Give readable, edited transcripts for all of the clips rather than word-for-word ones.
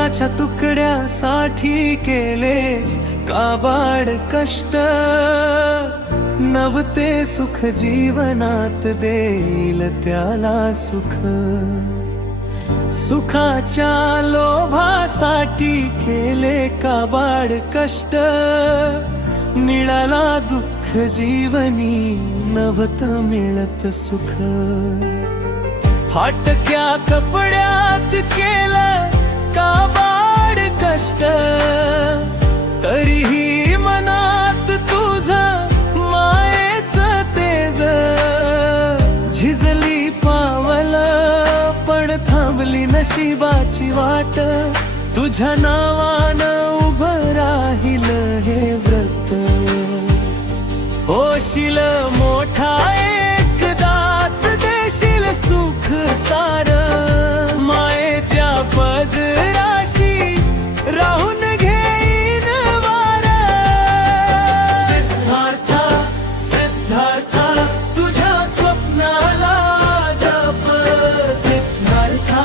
कागदाच्या तुकड्यासाठी केलेस काबाड कष्ट, नवते सुख जीवनात देईल त्याला सुख. सुखाच्या लोभासाठी केले काबाड कष्ट, मिळाला दुःख जीवनी नवत मिळत सुख. फाटक्या कपड्यात केलं काबाड कष्ट, तरीही मनात तुझा मायेच तेज. झिजली पावल पण थांबली नशिबाची वाट, तुझ्या नावानं उभं राहील हे व्रत. होशील मोठा एकदाच देशील सुख सार, मायेच्या पदराशी राहून घेईन वार. सिद्धार्था सिद्धार्था तुझ्या स्वप्नाला जप, सिद्धार्था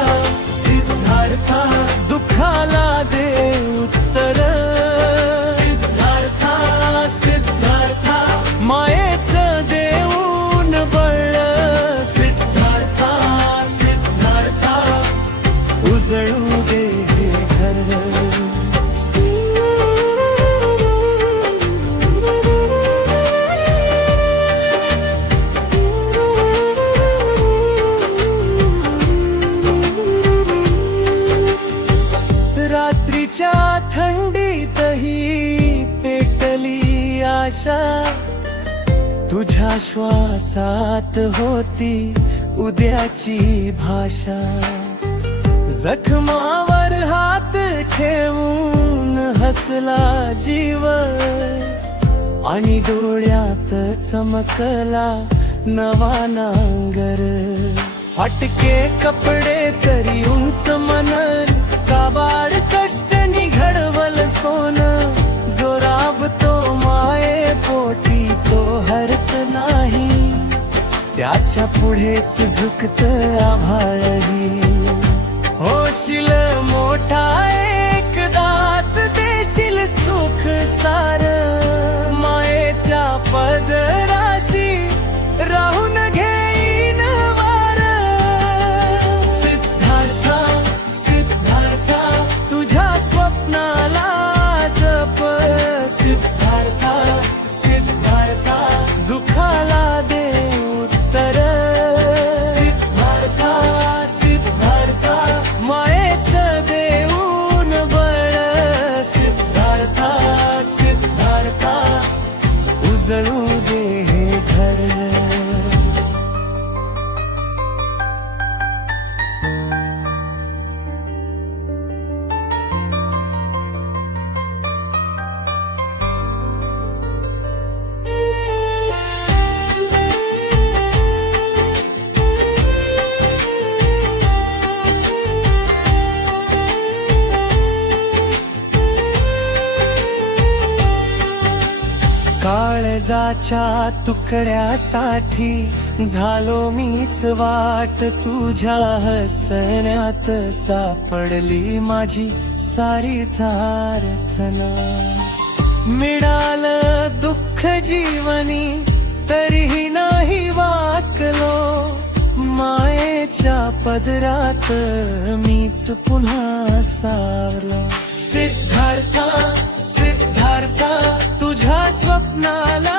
सिद्धार्था दुःखाला दे उत्तर. सिद्धार्था सिद्धार्था मायेचं देऊन बळ, सिद्धार्था सिद्धार्था उजळू दे हे घर. रात्रीच्या थंडीतही पेटली आशा, तुझ्या श्वासात होती उद्याची भाषा. जखमावर हात ठेवून हसला जीव, आणि डोळ्यात चमकला नवा नांगर. फाटके कपडे तरी उंच मनन, काबाड कष्ट घडवल सोन. जो राबतो माये पोटी तो हरत नाही, त्याच्या पुढेच झुकत आभाळही. होशील मोठा एकदाच देशील सुख सार, मायेच्या पदराशी राहून घेईन वार. सिद्धार्था सिद्धार्था तुझ्या स्वप्नाला जप, सिद्धार्था सिद्धार्था दुःखाला दे उत्तर. सिद्धार्था सिद्धार्था मायेचं देऊन बळ, सिद्धार्था सिद्धार्था उजळू दे हे घर. काळजाच्या तुकड्यासाठी झालो मीच वाट, तुझ्या हसण्यात सापडली माझी सारी प्रार्थना. मिळालं दुःख जीवनी तरीही नाही वाकलो, मायेच्या पदरात मीच पुन्हा सावरलो. सिद्धार्था सिद्धार्था तुझ्या स्वप्नाला